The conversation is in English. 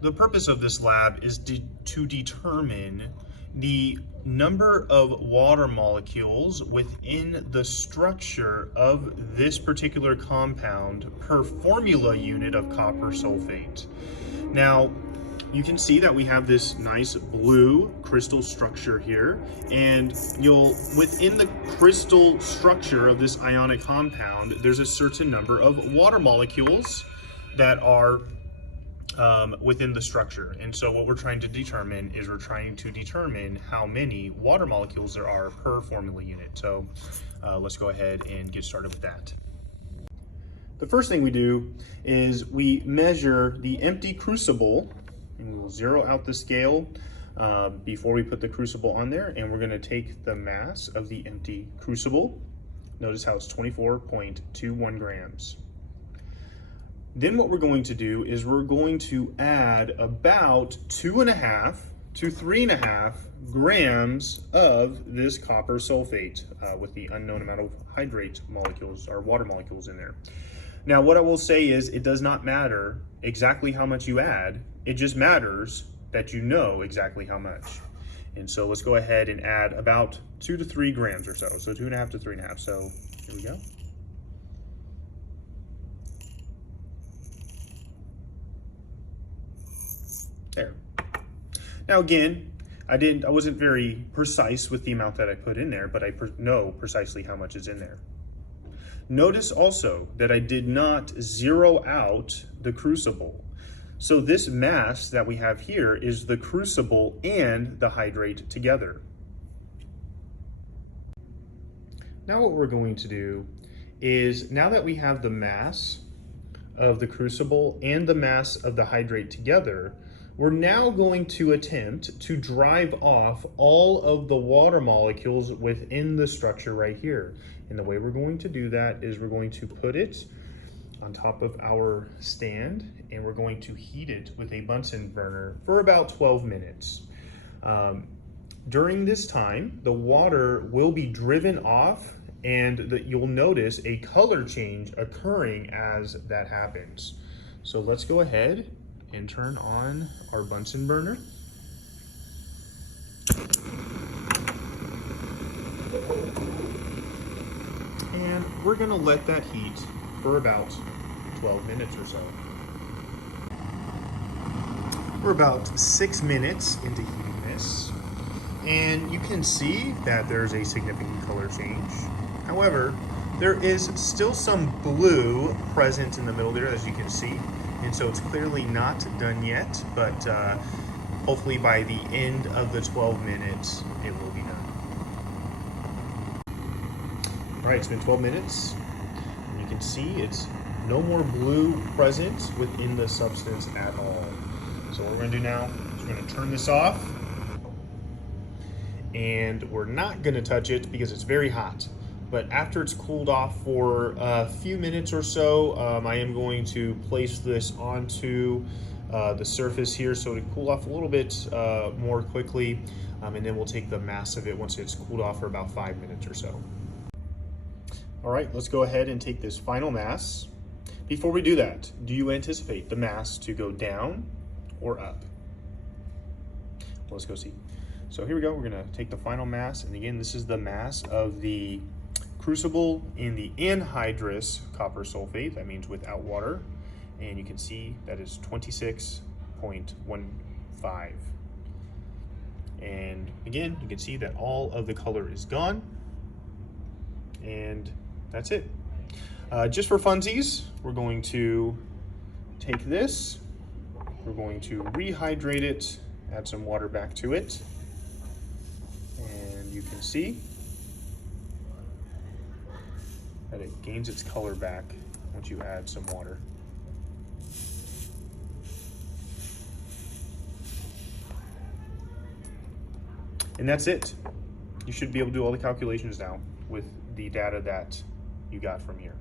The purpose of this lab is to determine the number of water molecules within the structure of this particular compound per formula unit of copper sulfate. Now, you can see that we have this nice blue crystal structure here, and within the crystal structure of this ionic compound, there's a certain number of water molecules that are within the structure. And so what we're trying to determine is how many water molecules there are per formula unit. So let's go ahead and get started with that. The first thing we do is we measure the empty crucible, and we'll zero out the scale before we put the crucible on there, and we're going to take the mass of the empty crucible. Notice how it's 24.21 grams. Then what we're going to do is we're going to add about 2.5 to 3.5 grams of this copper sulfate with the unknown amount of hydrate molecules or water molecules in there. Now, what I will say is it does not matter exactly how much you add. It just matters that you know exactly how much. And so let's go ahead and add about 2 to 3 grams or so. So 2.5 to 3.5. So here we go. There. Now again, I wasn't very precise with the amount that I put in there, but I know precisely how much is in there. Notice also that I did not zero out the crucible. So this mass that we have here is the crucible and the hydrate together. Now what we're going to do is, now that we have the mass of the crucible and the mass of the hydrate together, we're now going to attempt to drive off all of the water molecules within the structure right here. And the way we're going to do that is we're going to put it on top of our stand, and we're going to heat it with a Bunsen burner for about 12 minutes. During this time, the water will be driven off, and you'll notice a color change occurring as that happens. So let's go ahead and turn on our Bunsen burner. And we're gonna let that heat for about 12 minutes or so. We're about 6 minutes into heating this, and you can see that there's a significant color change. However, there is still some blue present in the middle there, as you can see. And so it's clearly not done yet, but hopefully by the end of the 12 minutes, it will be done. All right, it's been 12 minutes. And you can see it's no more blue present within the substance at all. So what we're gonna do now is we're gonna turn this off, and we're not gonna touch it because it's very hot. But after it's cooled off for a few minutes or so, I am going to place this onto the surface here so to cool off a little bit more quickly, and then we'll take the mass of it once it's cooled off for about 5 minutes or so. All right, let's go ahead and take this final mass. Before we do that, do you anticipate the mass to go down or up? Well, let's go see. So here we go, we're gonna take the final mass, and again, this is the mass of the crucible in the anhydrous copper sulfate, that means without water, and you can see that is 26.15. And again, you can see that all of the color is gone, and that's it. Just for funsies, we're going to take this, we're going to rehydrate it, add some water back to it, and you can see that it gains its color back once you add some water. And that's it. You should be able to do all the calculations now with the data that you got from here.